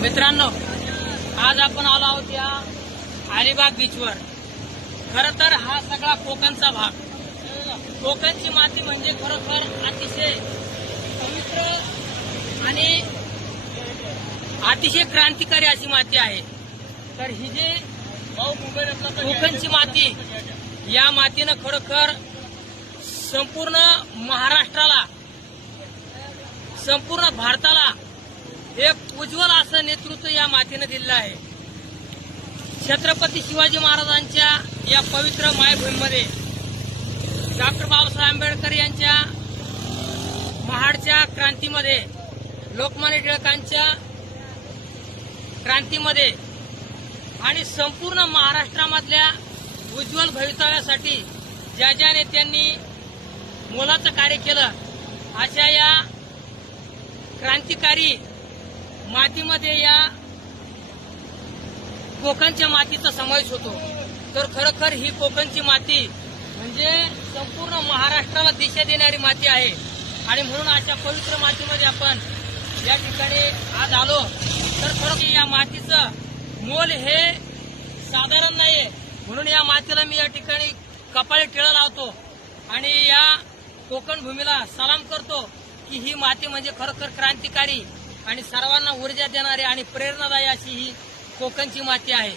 मित्रांनो आज आपण आलो आहोत या अलिबाग बीचवर खर तर हा सगळा कोकणचा भाग. कोकणची माती म्हणजे खरोखर अतिशय पवित्र आणि अतिशय क्रांतिकारी अशी माती आहे. तर ही जी कोकणची माती. या मातीनं खरोखर संपूर्ण महाराष्ट्राला संपूर्ण भारताला एक उज्ज्वल असं नेतृत्व या मातेनं दिलेलं आहे. छत्रपती शिवाजी महाराजांच्या या पवित्र मायभूमीमध्ये डॉक्टर बाबासाहेब आंबेडकर यांच्या महाडच्या क्रांतीमध्ये लोकमान्य टिळकांच्या क्रांतीमध्ये आणि संपूर्ण महाराष्ट्रामधल्या उज्ज्वल भवितव्यासाठी ज्या ज्या नेत्यांनी मोलाचं कार्य केलं अशा या क्रांतिकारी मातीमध्ये या कोकणच्या मातीचा समावेश होतो. तर खरोखर ही कोकणची माती म्हणजे संपूर्ण महाराष्ट्राला दिशा देणारी माती आहे. आणि म्हणून अशा पवित्र मातीमध्ये आपण या ठिकाणी आज आलो. तर खरोखर या मातीचं मोल हे साधारण नाही म्हणून या मातीला मी या ठिकाणी कपाळी टिळा लावतो. आणि या कोकण भूमीला सलाम करतो. की ही माती म्हणजे खरोखर क्रांतिकारी आणि सर्वांना ऊर्जा देणारी आणि प्रेरणादायी अशी ही कोकणची माती आहे.